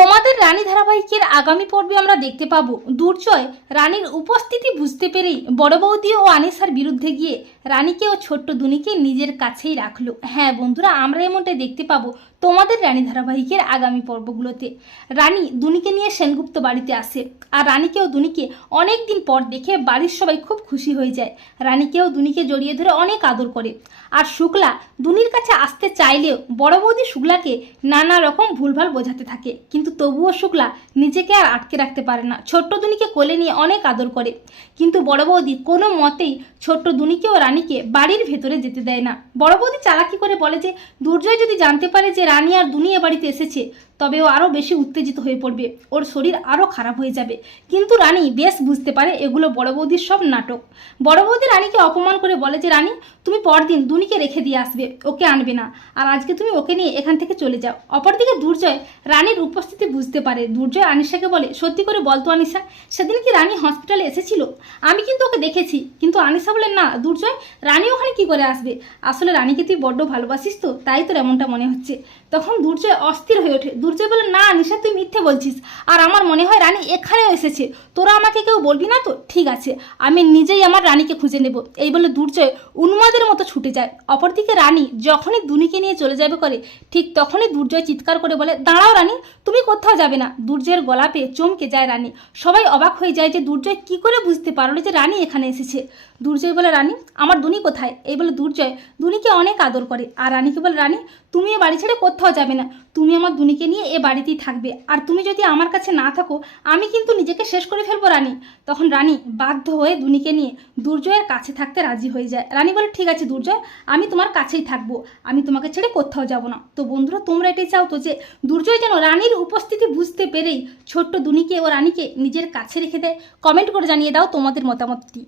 তোমাদের রানী ধারাবাহিকের আগামী পর্বে আমরা দেখতে পাবো দুর্জয় রানীর উপস্থিতি বুঝতে পেরেই বড় বৌদি ও আনিসার বিরুদ্ধে গিয়ে রানীকে ও ছোট্ট দুনিকে নিজের কাছেই রাখল। হ্যাঁ বন্ধুরা, আমরা এমনটাই দেখতে পাবো তোমাদের রানী ধারাবাহিকের আগামী পর্বগুলোতে। রানী দুনিকে নিয়ে সেনগুপ্ত বাড়িতে আসে আর রানীকেও দুনিকে অনেক দিন পর দেখে বাড়ির সবাই খুব খুশি হয়ে যায়। রানীকেও দুনিকে জড়িয়ে ধরে অনেক আদর করে। আর শুক্লা দুনির কাছে আসতে চাইলেও বড় বৌদি শুক্লাকে নানা রকম ভুলভাল বোঝাতে থাকে। কিন্তু তবুও শুক্লা নিজেকে আর আটকে রাখতে পারে না। ছোট্ট দুনিকে কোলে নিয়ে অনেক আদর করে। কিন্তু বড় বৌদি কোনো মতেই ছোট্ট দুনিকে ও রানীকে বাড়ির ভেতরে যেতে দেয় না। বড় বৌদি চালাকি করে বলে যে, দুর্জয় যদি জানতে পারে যে রানী আর দুনি এ বাড়িতে এসেছে তবে ও আরও বেশি উত্তেজিত হয়ে পড়বে। ওর শরীর আরও খারাপ হয়ে যাবে। কিন্তু রানী বেশ বুঝতে পারে এগুলো বড় বৌদির সব নাটক। বড় বৌদি রানীকে অপমান করে বলে যে, রানী, তুমি পরদিন দুনিকে রেখে দিয়ে আসবে, ওকে আনবে না। আর আজকে তুমি ওকে নিয়ে এখান থেকে চলে যাও। অপরদিকে দুর্জয় রানীর উপস্থিতি বুঝতে পারে। দুর্জয় আনিশাকে বলে, সত্যি করে বলতো আনিশা, সেদিন কি রানী হসপিটালে এসেছিল? আমি কিন্তু ওকে দেখেছি। কিন্তু আনিশা বলে, না, দুর্জয়, রানী ওখানে কি করে আসবে? আসলে রানীকে তুই বড্ড ভালোবাসিস তো, তাই তোর এমনটা মনে হচ্ছে। তখন দুর্জয় অস্থির হয়ে ওঠে। দুর্জয় বলে, না, নিশা, তুই মিথ্যে বলছিস। আর আমার মনে হয় রানী এখানেও এসেছে। তোরা আমাকে কেউ বলবি না তো? ঠিক আছে। আমি নিজেই আমার রানীকে খুঁজে নেব। এই বলে দুর্জয় উন্মাদের মতো ছুটে যায়। অপরদিকে রানী যখনই দুনিকে নিয়ে চলে যাবে করে, ঠিক তখনই দুর্জয় চিৎকার করে বলে, দাঁড়াও রানী, তুমি কোথাও যাবে না। দুর্জয়ের গলা পেয়ে চমকে যায় রানী। সবাই অবাক হয়ে যায় যে দুর্জয় কি করে বুঝতে পারল যে রানী এখানে এসেছে। দুর্জয় বলে, রানী, আমার দুনি কোথায়? এই বলে দুর্জয় দুনিকে অনেক আদর করে। আর রানীকে বলে, রানী, তুমি বাড়ি ছেড়ে কোথাও যাবে না। তুমি আমার দুনিকে নিয়ে এ বাড়িতেই থাকবে। আর তুমি যদি আমার কাছে না থাকো, আমি কিন্তু নিজেকে শেষ করে ফেলব, রানী। তখন রানী বাধ্য হয়ে দুনিকে নিয়ে দুর্জয়ের কাছে থাকতে রাজি হয়ে যায়। রানী বলে, ঠিক আছে দুর্জয়, আমি তোমার কাছেই থাকব। আমি তোমাকে ছেড়ে কোথাও যাব না। তো বন্ধুরা, তোমরা এটাই চাও তো যে দুর্জয় যেন রানীর উপস্থিতি বুঝতে পেরেই ছোট্ট দুনিকে ও রানীকে নিজের কাছে রেখে দেয়। কমেন্ট করে জানিয়ে দাও তোমাদের মতামতটি।